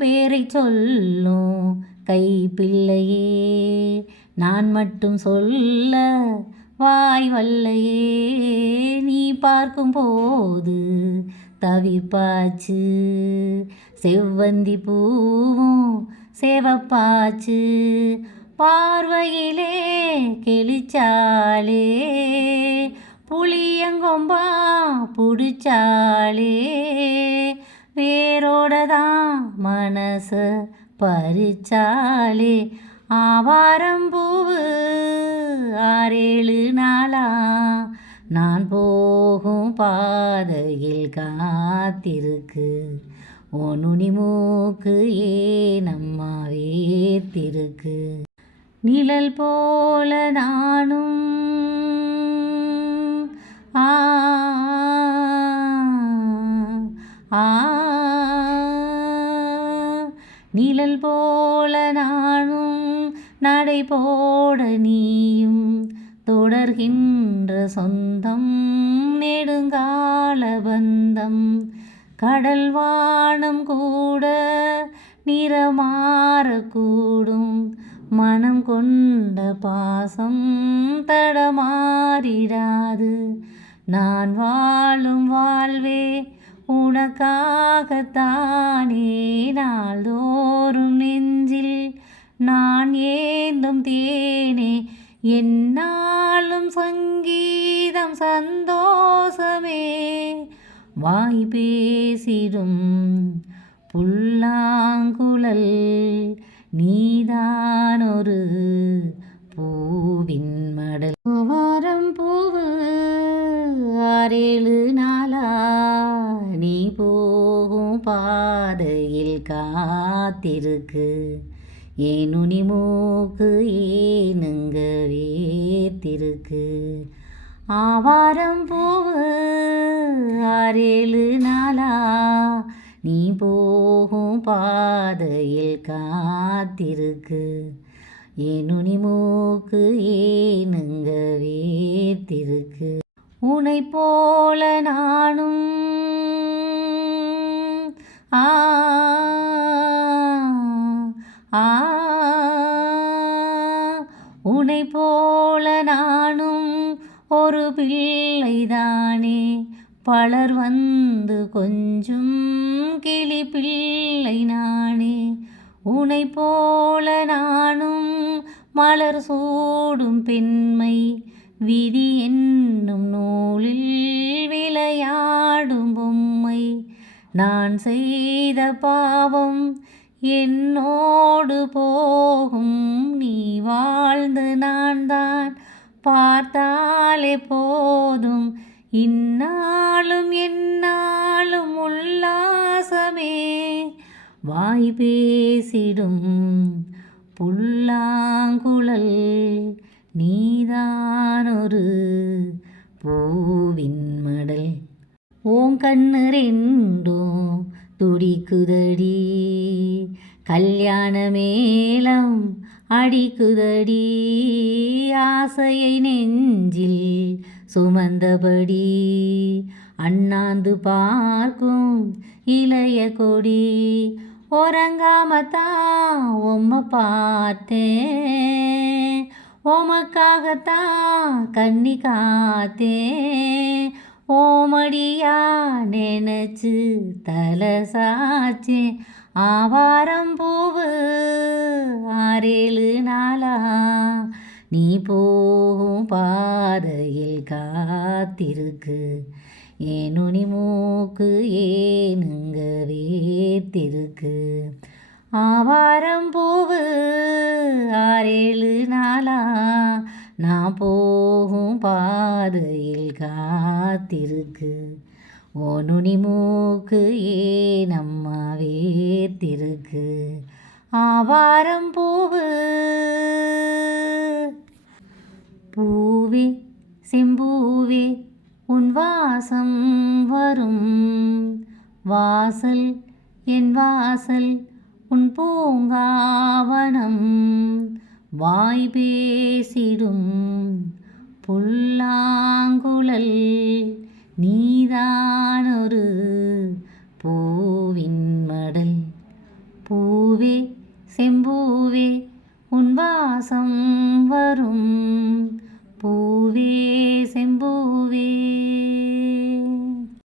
பேரை சொல்லும் கைப்பிள்ளையே, நான் மட்டும் சொல்ல வாய் வல்லையே. நீ பார்க்கும்போது தவிப்பாச்சு, செவ்வந்தி பூவும் சேவப்பாச்சு. பார்வையிலே கெளிச்சாலே, புளியங்கொம்பா புடிச்சாலே. வேரோடதான் மனச பறிச்சாலே. ஆவாரம்பூவு 6-7 நாளா நான் போகும் பாதையில் காத்திருக்கு. ஓ நுனி மூக்கு ஏனம்மா வேர்த்திருக்கு. நிழல் போல நானும் ஆ ஆ நிழல் போல நானும் நடை போட நீயும் தொடர்கின்ற சொந்தம் நெடுங்கால பந்தம். கடல் வானம் கூட நிறமாறக்கூடும், மனம் கொண்ட பாசம் தடமாறிடாது. நான் வாழும் வாழ்வே உனக்காகத்தானே, நாள்தோறும் நெஞ்சில் நான் ஏந்தும் தேனே. என்னாலும் சங்கீதம் சந்தோஷமே, வாய் பேசிடும் புல்லாங்குழல் நீதானொரு பூவின் மடல். வாரம் பூவு 6-7 நாளா நீ போகும் பாதையில் காத்திருக்கு. ஏன் நுனி மூக்கு ஏனுங்க வேர்த்திருக்கு. ஆவாரம் பூவு 6-7 நாளா நீ போகும் பாதையில் காத்திருக்கு. ஏன் நுனி மூக்கு ஏனுங்க வேர்த்திருக்கு. உனை போல நானும் ஆ ஆ உனை போல நானும் ஒரு பிள்ளைதானே, பலர் வந்து கொஞ்சம் கிளி பிள்ளை நானே. உனை போல நானும் மலர் சூடும் பெண்மை, விதி என்னும் நூலில் விளையாடும் பொம்மை. நான் செய்த பாவம் என்னோடு போகும், நீ வாழ்ந்து நான் தான் பார்த்தாலே போதும். இந்நாளும் எந்நாளும் உல்லாசமே, வாய் பேசிடும் புல்லாங்குழல் நீதானொரு பூவின் மடல். ஓன் கண்ணு ரெண்டும் துடிக்குதடி, கல்யாண மேளம் அடிக்குதடி. ஆசையை நெஞ்சில் சுமந்தபடி அண்ணாந்து பார்க்கும் இளைய கொடி. உறங்காமத்தான் உம்மை பார்த்தேன், உமக்காகத்தான் கண்ணி காத்தேன். ஓமடியா நினைச்சு தலை சாச்சேன். ஆவாரம் பூவு 6-7 நாளா நீ போகும் பாதையில் காத்திருக்கு. ஏன் நுனி மூக்கு ஏனுங்க வேர்த்திருக்கு. ஆவாரம் பூவு 6-7 நாளா நான் போகும் பாதையில் காத்திருக்கு. ஓ நுனி மூக்கு ஏனம்மா வேர்த்திருக்கு. ஆவாரம் பூவு. பூவே செம்பூவே உன் வாசம் வரும் வாசல், என் வாசல் உன் பூங்காவனம். வாய் பேசிடும் புல்லாங்குழல் நீதானொரு பூவின் மடல். பூவே செம்பூவே உன் வாசம் வரும்.